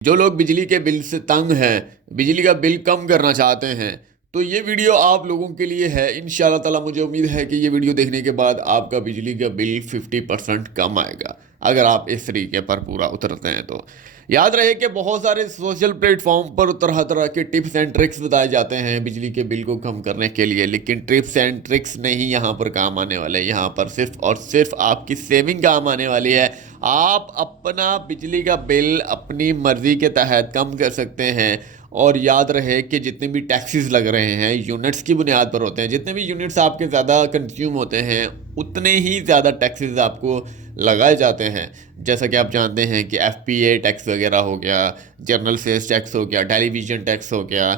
जो लोग बिजली के बिल से तंग हैं, बिजली का बिल कम करना चाहते हैं, तो ये वीडियो आप लोगों के लिए है। इंशाल्लाह ताला मुझे उम्मीद है कि ये वीडियो देखने के बाद आपका बिजली का बिल 50% कम आएगा, अगर आप इस तरीके पर पूरा उतरते हैं तो। याद रहे कि बहुत सारे सोशल प्लेटफॉर्म पर तरह तरह के टिप्स एंड ट्रिक्स बताए जाते हैं बिजली के बिल को कम करने के लिए, लेकिन टिप्स एंड ट्रिक्स नहीं यहाँ पर काम आने वाले। यहाँ पर सिर्फ और सिर्फ आपकी सेविंग काम आने वाली है। आप अपना बिजली का बिल अपनी मर्ज़ी के तहत कम कर सकते हैं। और याद रहे कि जितने भी टैक्सेस लग रहे हैं यूनिट्स की बुनियाद पर होते हैं। जितने भी यूनिट्स आपके ज़्यादा कंज्यूम होते हैं उतने ही ज़्यादा टैक्सेस आपको लगाए जाते हैं। जैसा कि आप जानते हैं कि एफपीए टैक्स वगैरह हो गया, जनरल सेल्स टैक्स हो गया, टेलीविज़न टैक्स हो गया,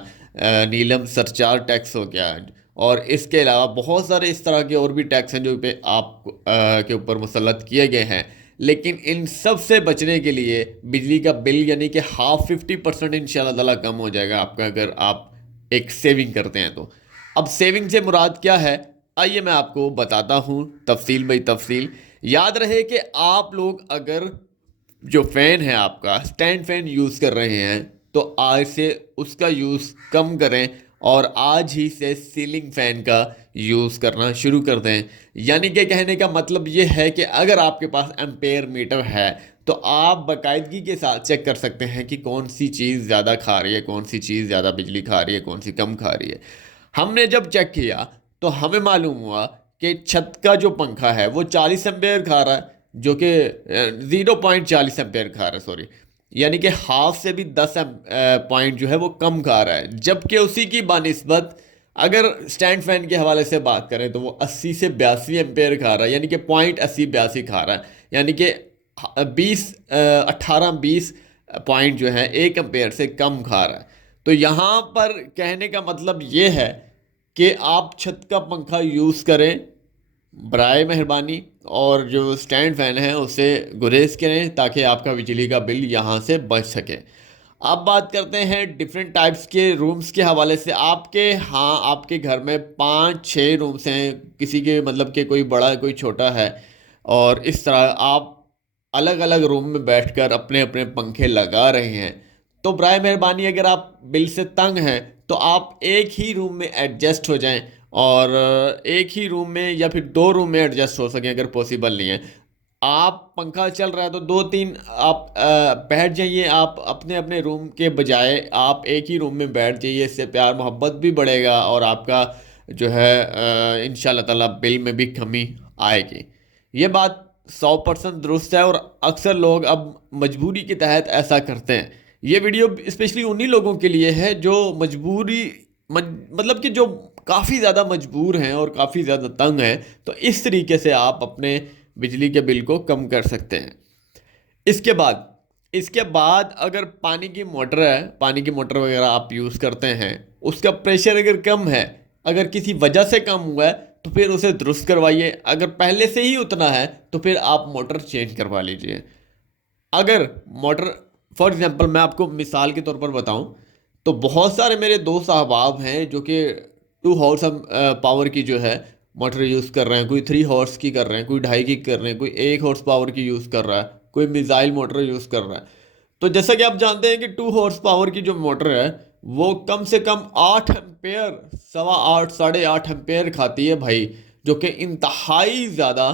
नीलम सरचार्ज टैक्स हो गया, और इसके अलावा बहुत सारे इस तरह के और भी टैक्स हैं जो पे आप के ऊपर मुसल्लत किए गए हैं। लेकिन इन सब से बचने के लिए बिजली का बिल यानी कि हाफ 50% इंशाल्लाह ताला कम हो जाएगा आपका, अगर आप एक सेविंग करते हैं तो। अब सेविंग से मुराद क्या है, आइए मैं आपको बताता हूँ तफसील बाई तफसील। याद रहे कि आप लोग अगर जो फ़ैन है आपका स्टैंड फ़ैन यूज़ कर रहे हैं तो आज से उसका यूज़ कम करें और आज ही से सीलिंग फ़ैन का यूज़ करना शुरू कर दें। यानी कि कहने का मतलब ये है कि अगर आपके पास एम्पेयर मीटर है तो आप बाकायदगी के साथ चेक कर सकते हैं कि कौन सी चीज़ ज़्यादा खा रही है, कौन सी चीज़ ज़्यादा बिजली खा रही है, कौन सी कम खा रही है। हमने जब चेक किया तो हमें मालूम हुआ कि छत का जो पंखा है वो 40 एम्पेयर खा रहा है, जो कि 0.40 एम्पेयर खा रहा है, सॉरी, यानी कि हाफ से भी 10 पॉइंट जो है वो कम खा रहा है। जबकि उसी की बानिस्बत अगर स्टैंड फैन के हवाले से बात करें तो वो 80 से 82 एम्पेयर खा रहा है, यानी कि पॉइंट 80 82 खा रहा है, यानी कि 18 20 पॉइंट जो है 1 एम्पेयर से कम खा रहा है। तो यहाँ पर कहने का मतलब ये है कि आप छत का पंखा यूज़ करें बराए मेहरबानी, और जो स्टैंड फ़ैन है उसे गुरेज करें ताकि आपका बिजली का बिल यहाँ से बच सके। अब बात करते हैं डिफरेंट टाइप्स के रूम्स के हवाले से। आपके हाँ आपके घर में 5 6 रूम्स हैं, किसी के मतलब कि कोई बड़ा कोई छोटा है, और इस तरह आप अलग अलग रूम में बैठकर अपने अपने पंखे लगा रहे हैं। तो बराए मेहरबानी अगर आप बिल से तंग हैं तो आप एक ही रूम में एडजस्ट हो जाएं, और एक ही रूम में या फिर 2 रूम में एडजस्ट हो सकें अगर पॉसिबल नहीं है। आप पंखा चल रहा है तो 2 3 आप बैठ जाइए, आप अपने अपने रूम के बजाय आप एक ही रूम में बैठ जाइए। इससे प्यार मोहब्बत भी बढ़ेगा और आपका जो है इंशाल्लाह ताला बिल में भी कमी आएगी। ये बात 100% दुरुस्त है, और अक्सर लोग अब मजबूरी के तहत ऐसा करते हैं। ये वीडियो स्पेशली उन्हीं लोगों के लिए है जो मजबूरी मतलब कि जो काफ़ी ज़्यादा मजबूर हैं और काफ़ी ज़्यादा तंग हैं। तो इस तरीके से आप अपने बिजली के बिल को कम कर सकते हैं। इसके बाद इसके बाद अगर पानी की मोटर है, पानी की मोटर वगैरह आप यूज़ करते हैं, उसका प्रेशर अगर कम है, अगर किसी वजह से कम हुआ है तो फिर उसे दुरुस्त करवाइए। अगर पहले से ही उतना है तो फिर आप मोटर चेंज करवा लीजिए। अगर मोटर फॉर एग्जांपल मैं आपको मिसाल के तौर पर बताऊं तो बहुत सारे मेरे दोस्त अहबाब हैं जो कि 2 हॉर्स पावर की जो है मोटर यूज़ कर रहे हैं, कोई 3 हॉर्स की कर रहे हैं, कोई 2.5 की कर रहे हैं, कोई 1 हॉर्स पावर की यूज़ कर रहा है, कोई मिसाइल मोटर यूज़ कर रहा है। तो जैसा कि आप जानते हैं कि 2 हॉर्स पावर की जो मोटर है वो कम से कम 8 एम्पेयर, 8.25 8.5 एम्पेयर खाती है भाई, जो कि इंतहाई ज़्यादा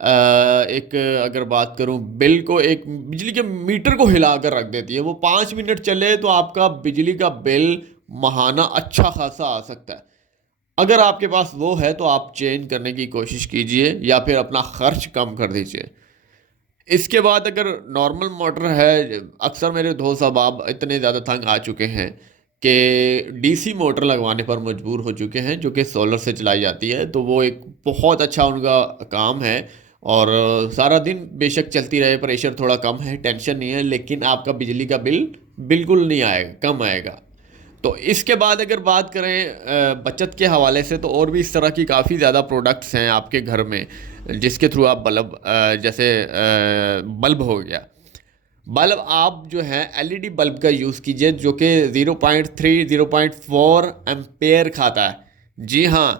एक अगर बात करूं बिल को, एक बिजली के मीटर को हिला कर रख देती है। वो 5 मिनट चले तो आपका बिजली का बिल महाना अच्छा खासा आ सकता है। अगर आपके पास वो है तो आप चेंज करने की कोशिश कीजिए या फिर अपना खर्च कम कर दीजिए। इसके बाद अगर नॉर्मल मोटर है, अक्सर मेरे दोस्त अहबाब इतने ज़्यादा तंग आ चुके हैं कि डीसी मोटर लगवाने पर मजबूर हो चुके हैं, जो कि सोलर से चलाई जाती है। तो वो एक बहुत अच्छा उनका काम है, और सारा दिन बेशक चलती रहे, प्रेशर थोड़ा कम है, टेंशन नहीं है, लेकिन आपका बिजली का बिल बिल्कुल नहीं आएगा, कम आएगा। तो इसके बाद अगर बात करें बचत के हवाले से, तो और भी इस तरह की काफ़ी ज़्यादा प्रोडक्ट्स हैं आपके घर में जिसके थ्रू आप बल्ब जैसे बल्ब हो गया, बल्ब आप जो है एलईडी बल्ब का यूज़ कीजिए जो कि 0.3 0.4 एम्पेयर खाता है। जी हाँ,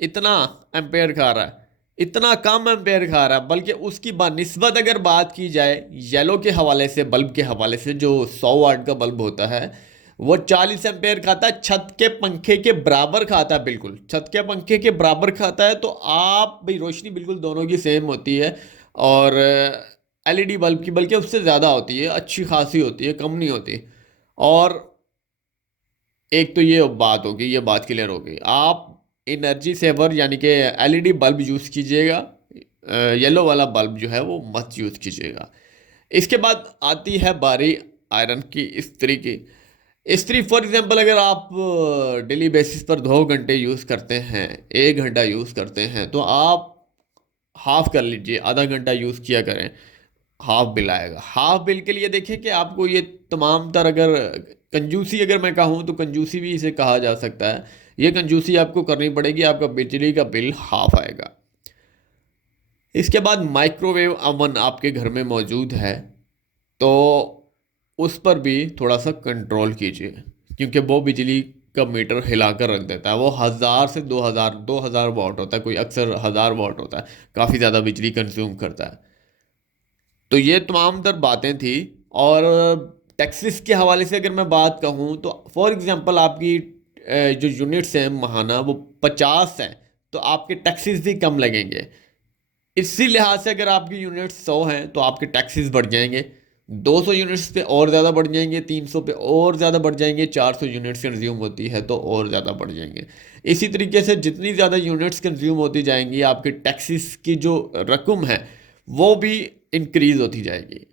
इतना एम्पेयर खा रहा है। इतना कम एम्पेयर खा रहा है। बल्कि उसकी निस्बत अगर बात की जाए येलो के हवाले से, बल्ब के हवाले से, जो 100 वाट का बल्ब होता है वो 40 एम्पेयर खाता है, छत के पंखे के बराबर खाता है, बिल्कुल छत के पंखे के बराबर खाता है। तो आप भाई रोशनी बिल्कुल दोनों की सेम होती है, और एलईडी बल्ब की बल्कि उससे ज़्यादा होती है, अच्छी खासी होती है, कम नहीं होती। और एक तो ये बात होगी, ये बात क्लियर होगी। आप एनर्जी सेवर यानी कि एलईडी बल्ब यूज़ कीजिएगा, येलो वाला बल्ब जो है वो मत यूज़ कीजिएगा। इसके बाद आती है बारी आयरन की, इस्त्री की। इस्त्री फॉर एग्जांपल अगर आप डेली बेसिस पर 2 घंटे यूज़ करते हैं, 1 घंटा यूज़ करते हैं, तो आप हाफ कर लीजिए, आधा घंटा यूज़ किया करें, हाफ बिल आएगा। हाफ बिल के लिए देखें कि आपको ये तमाम तर, अगर कंजूसी अगर मैं कहूँ तो कंजूसी भी इसे कहा जा सकता है, ये कंजूसी आपको करनी पड़ेगी, आपका बिजली का बिल हाफ आएगा। इसके बाद माइक्रोवेव अवन आपके घर में मौजूद है तो उस पर भी थोड़ा सा कंट्रोल कीजिए, क्योंकि वो बिजली का मीटर हिलाकर रख देता है। वो 1000 से 2000 वाट होता है, कोई अक्सर 1000 वाट होता है, काफ़ी ज़्यादा बिजली कंज्यूम करता है। तो ये तमाम तर बातें थी। और टैक्सेस के हवाले से अगर मैं बात कहूँ तो फॉर एग्ज़ाम्पल आपकी जो यूनिट्स हैं महाना वो 50 हैं, तो आपके टैक्सेस भी कम लगेंगे। इसी लिहाज से अगर आपकी यूनिट्स 100 हैं तो आपके टैक्सेस बढ़ जाएंगे, 200 यूनिट्स पे और ज़्यादा बढ़ जाएंगे, 300 पे और ज़्यादा बढ़ जाएंगे, 400 यूनिट्स कंज्यूम होती है तो और ज़्यादा बढ़ जाएंगे। इसी तरीके से जितनी ज़्यादा यूनिट्स कंज्यूम होती जाएंगी, आपके टैक्सेस की जो रकम है वो भी इंक्रीज़ होती जाएगी।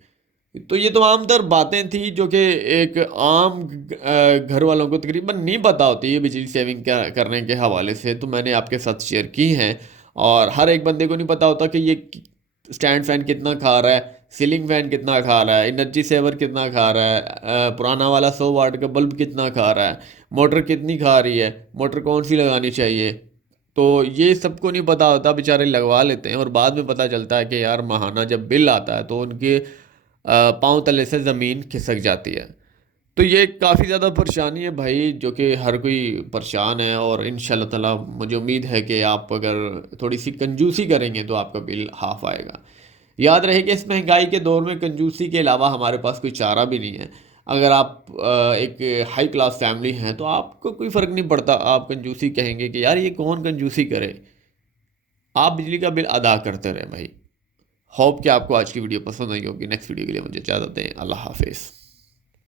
तो ये तमाम तर बातें थी जो कि एक आम घर वालों को तकरीबन नहीं पता होती है बिजली सेविंग करने के हवाले से, तो मैंने आपके साथ शेयर की हैं। और हर एक बंदे को नहीं पता होता कि ये स्टैंड फैन कितना खा रहा है, सीलिंग फैन कितना खा रहा है, एनर्जी सेवर कितना खा रहा है, पुराना वाला 100 वाट का बल्ब कितना खा रहा है, मोटर कितनी खा रही है, मोटर कौन सी लगानी चाहिए। तो ये सबको नहीं पता होता, बेचारे लगवा लेते हैं और बाद में पता चलता है कि यार माहाना जब बिल आता है तो उनके पाँव तले से ज़मीन खिसक जाती है। तो ये काफ़ी ज़्यादा परेशानी है भाई, जो कि हर कोई परेशान है। और इंशाल्लाह ताला मुझे उम्मीद है कि आप अगर थोड़ी सी कंजूसी करेंगे तो आपका बिल हाफ आएगा। याद रहे कि इस महंगाई के दौर में कंजूसी के अलावा हमारे पास कोई चारा भी नहीं है। अगर आप एक हाई क्लास फैमिली हैं तो आपको कोई फ़र्क नहीं पड़ता, आप कंजूसी कहेंगे कि यार ये कौन कंजूसी करे, आप बिजली का बिल अदा करते रहें भाई। होप कि आपको आज की वीडियो पसंद आई होगी। नेक्स्ट वीडियो के लिए मुझे इजाज़त दें। अल्लाह हाफिज़।